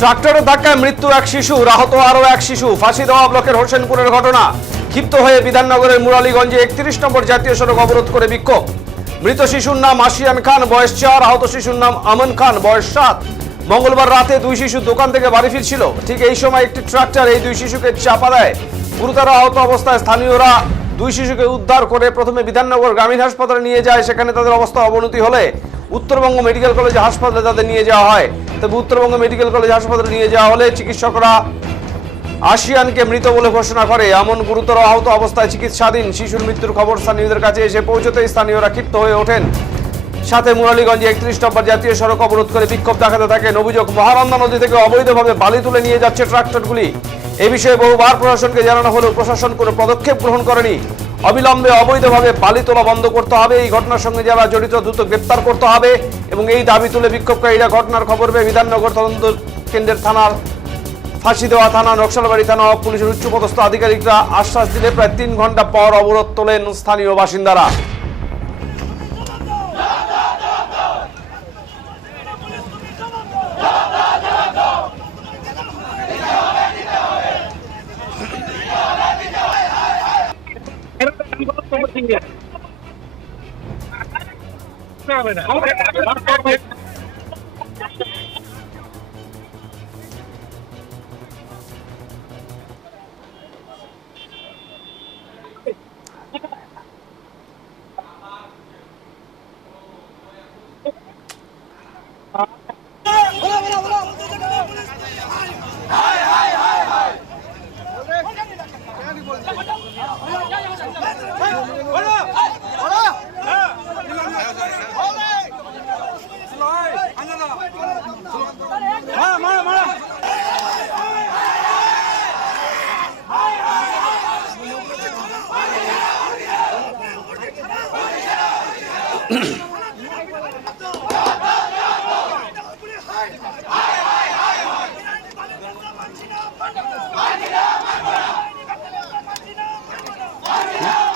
ট্রাক্টরের ধাক্কায় মৃত্যু এক শিশু, আহত আরও এক শিশু। ফাঁসি দেওয়া ব্লকের হোসেনপুরের ঘটনা। ক্ষিপ্ত হয়ে বিধাননগরের মুরালীগঞ্জে 31 নম্বর জাতীয় সড়ক অবরোধ করে বিক্ষোভ। মৃত শিশুর নাম আশিয়ান খান, বয়স 4। আহত শিশুর নাম আমন খান, বয়স 7। মঙ্গলবার রাতে দুই শিশু দোকান থেকে বাড়ি ফিরছিল। ঠিক এই সময় একটি ট্রাক্টর এই দুই শিশুকে চাপা দেয়। গুরুতর আহত অবস্থায় স্থানীয়রা দুই শিশুকে উদ্ধার করে প্রথমে বিধাননগর গ্রামীণ হাসপাতালে নিয়ে যায়। সেখানে তাদের অবস্থা অবনতি হলে উত্তরবঙ্গ মেডিকেল কলেজ হাসপাতালে তাদের নিয়ে যাওয়া হয়। তবে উত্তরবঙ্গ মেডিকেল কলেজ হাসপাতালে নিয়ে যাওয়া হলে চিকিৎসকরা আশিয়ানকে মৃত বলে ঘোষণা করে। এমন গুরুতর আহত অবস্থায় চিকিৎসাধীন শিশুর মৃত্যুর খবর স্থানীয়দের কাছে এসে পৌঁছতেই স্থানীয়রা ক্ষিপ্ত হয়ে ওঠেন। সাথে মুরালীগঞ্জে 31 নম্বর জাতীয় সড়ক অবরোধ করে বিক্ষোভ দেখাতে থাকেন। অভিযোগ, মহানন্দা নদী থেকে অবৈধভাবে বালি তুলে নিয়ে যাচ্ছে ট্রাক্টরগুলি। এ বিষয়ে বহুবার প্রশাসনকে জানানো হলেও প্রশাসন কোনো পদক্ষেপ গ্রহণ করেনি। অবিলম্বে অবৈধভাবে বালি তোলা বন্ধ করতে হবে, এই ঘটনার সঙ্গে যারা জড়িত দ্রুত গ্রেপ্তার করতে হবে এবং এই দাবি তুলে বিক্ষোভকারীরা ঘটনার খবর পেয়ে বিধাননগর তদন্ত কেন্দ্রের থানার ফাঁসি দেওয়া থানা, নকশালবাড়ি থানা ও পুলিশের উচ্চপদস্থ আধিকারিকরা আশ্বাস দিলে প্রায় 3 ঘন্টা পর অবরোধ তোলেন স্থানীয় বাসিন্দারা।